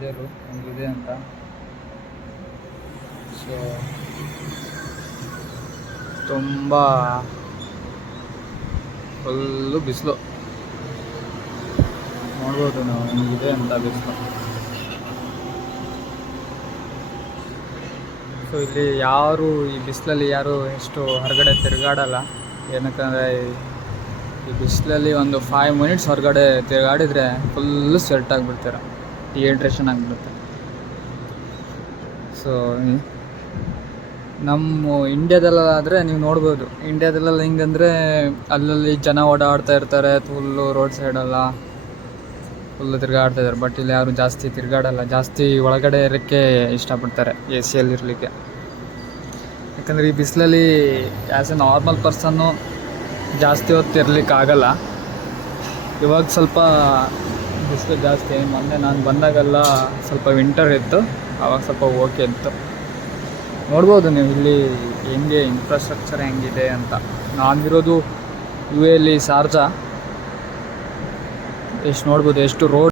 Weather ಹೆಂಗಿದೆ ಅಂತ. So ತುಂಬ ಫುಲ್ಲು ಬಿಸಿಲು ನೋಡ್ಬೋದು ನಾವು ಹೆಂಗಿದೆ ಅಂತ ಬಿಸಿಲು. ಸೊ ಇಲ್ಲಿ ಯಾರು ಈ ಬಿಸಿಲಲ್ಲಿ ಯಾರು ಎಷ್ಟು ಹೊರಗಡೆ ತಿರುಗಾಡಲ್ಲ. ಏನಕ್ಕಂದರೆ ಈ ಬಿಸಿಲಲ್ಲಿ ಒಂದು 5 ಮಿನಿಟ್ಸ್ ಹೊರಗಡೆ ತಿರುಗಾಡಿದರೆ ಫುಲ್ಲು ಸ್ವೆಟ್ ಆಗಿಬಿಡ್ತಾರೆ, ಡಿಹೈಡ್ರೇಷನ್ ಆಗಿಬಿಡುತ್ತೆ. ಸೊ ನಮ್ಮ ಇಂಡ್ಯಾದಲ್ಲಾದರೆ ನೀವು ನೋಡ್ಬೋದು, ಇಂಡ್ಯಾದಲ್ಲೆಲ್ಲ ಹಿಂಗಂದರೆ ಅಲ್ಲಲ್ಲಿ ಜನ ಓಡಾಡ್ತಾ ಇರ್ತಾರೆ ಫುಲ್ಲು ರೋಡ್ ಸೈಡೆಲ್ಲ ಫುಲ್ಲು ತಿರುಗಾಡ್ತಾ ಇದ್ದಾರೆ. ಬಟ್ ಇಲ್ಲಿ ಯಾರು ಜಾಸ್ತಿ ತಿರುಗಾಡಲ್ಲ, ಜಾಸ್ತಿ ಒಳಗಡೆ ಇರೋಕ್ಕೆ ಇಷ್ಟಪಡ್ತಾರೆ ಎ ಸಿಯಲ್ಲಿ ಇರಲಿಕ್ಕೆ. ಯಾಕಂದರೆ ಈ ಬಿಸಿಲಲ್ಲಿ ಆ್ಯಸ್ ಎ ನಾರ್ಮಲ್ ಪರ್ಸನ್ನು ಜಾಸ್ತಿ ಹೊತ್ತು ಇರಲಿಕ್ಕಾಗಲ್ಲ. ಇವಾಗ ಸ್ವಲ್ಪ ಬಿಸಿಲು ಜಾಸ್ತಿ. ಮೊನ್ನೆ ನಾನು ಬಂದಾಗೆಲ್ಲ ಸ್ವಲ್ಪ ವಿಂಟರ್ ಇತ್ತು, ಆವಾಗ ಸ್ವಲ್ಪ ಓಕೆ ಇತ್ತು. ನೋಡ್ಬೋದು ನೀವು ಇಲ್ಲಿ ಹೆಂಗೆ ಇನ್ಫ್ರಾಸ್ಟ್ರಕ್ಚರ್ ಹೆಂಗಿದೆ ಅಂತ. ನಾನಿರೋದು ಯು ಎಲ್ಲಿ ಶಾರ್ಜಾ. ಎಷ್ಟು ನೋಡ್ಬೋದು, ಎಷ್ಟು ರೋಡ್